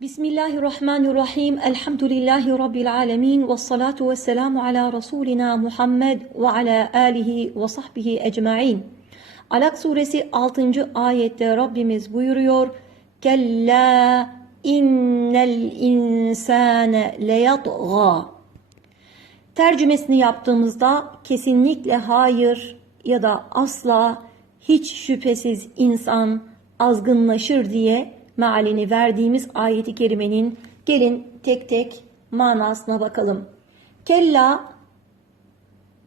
Bismillahirrahmanirrahim. Elhamdülillahi Rabbil alemin. Ve salatu ve selamu ala Resulina Muhammed ve ala alihi ve sahbihi ecma'in. Alak suresi 6. ayette Rabbimiz buyuruyor. Kella innel insane leyatgâ. Tercümesini yaptığımızda kesinlikle hayır ya da asla hiç şüphesiz insan azgınlaşır diye mealini verdiğimiz ayeti kerimenin gelin tek tek manasına bakalım. Kella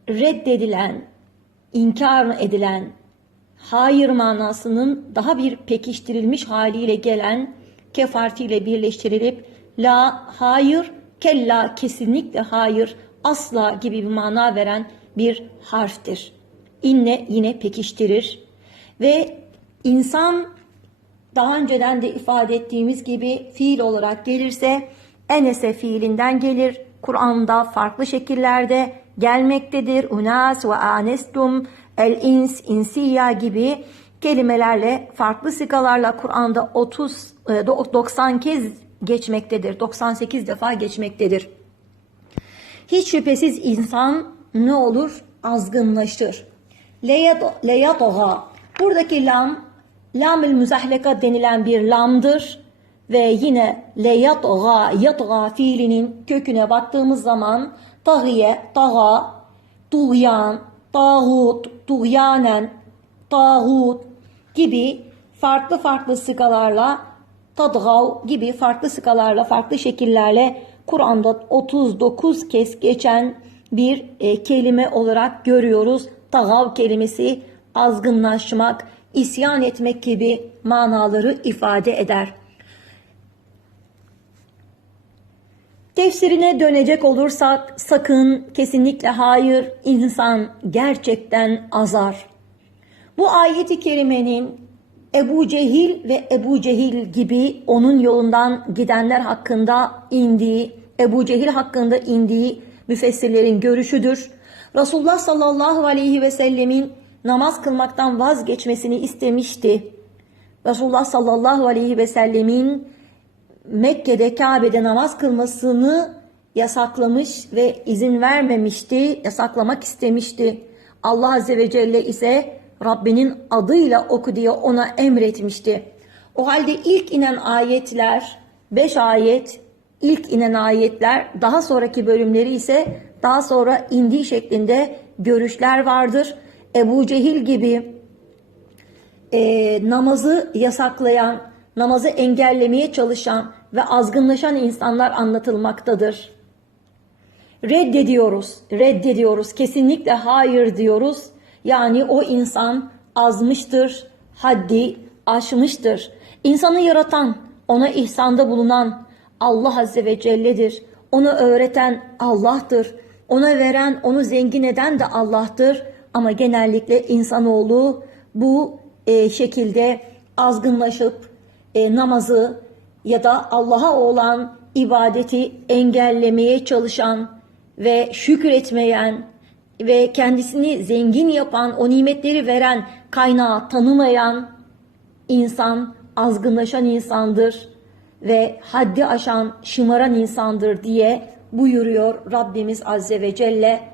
reddedilen, inkar edilen, hayır manasının daha bir pekiştirilmiş haliyle gelen kefartiyle birleştirilip la hayır, kella kesinlikle hayır, asla gibi bir mana veren bir harftir. İnne yine pekiştirir ve insan daha önceden de ifade ettiğimiz gibi fiil olarak gelirse enese fiilinden gelir. Kur'an'da farklı şekillerde gelmektedir. Unas ve anestum, el ins, insiya gibi kelimelerle farklı sikalarla Kur'an'da 30 90 kez geçmektedir. 98 defa geçmektedir. Hiç şüphesiz insan ne olur? Azgınlaşır. Leyatoha. Buradaki lam lam-ül müzahleka denilen bir lamdır ve yine le yatga yatga fiilinin köküne baktığımız zaman tahiye, taga, tuğyan, tağut, tuğyanen, tağut gibi farklı farklı sıkalarla tadgav gibi farklı sıkalarla farklı şekillerle Kur'an'da 39 kez geçen bir e, kelime olarak görüyoruz. Tagav kelimesi azgınlaşmak, isyan etmek gibi manaları ifade eder. Tefsirine dönecek olursak sakın kesinlikle hayır insan gerçekten azar. Bu ayeti kerimenin Ebu Cehil ve Ebu Cehil gibi onun yolundan gidenler hakkında indiği, Ebu Cehil hakkında indiği müfessirlerin görüşüdür. Resulullah sallallahu aleyhi ve sellemin namaz kılmaktan vazgeçmesini istemişti. Resulullah sallallahu aleyhi ve sellemin Mekke'de Kabe'de namaz kılmasını yasaklamış ve izin vermemişti, yasaklamak istemişti. Allah Azze ve Celle ise Rabbinin adıyla oku diye ona emretmişti. O halde ilk inen ayetler, beş ayet, ilk inen ayetler, daha sonraki bölümleri ise daha sonra indiği şeklinde görüşler vardır. Ebu Cehil gibi e, namazı yasaklayan, namazı engellemeye çalışan ve azgınlaşan insanlar anlatılmaktadır. Reddediyoruz, reddediyoruz, kesinlikle hayır diyoruz. Yani o insan azmıştır, haddi aşmıştır. İnsanı yaratan, ona ihsanda bulunan Allah Azze ve Celle'dir. Onu öğreten Allah'tır. Ona veren, onu zengin eden de Allah'tır. Ama genellikle insanoğlu bu e, şekilde azgınlaşıp e, namazı ya da Allah'a olan ibadeti engellemeye çalışan ve şükür etmeyen ve kendisini zengin yapan, o nimetleri veren kaynağı tanımayan insan azgınlaşan insandır ve haddi aşan, şımaran insandır diye buyuruyor Rabbimiz Azze ve Celle.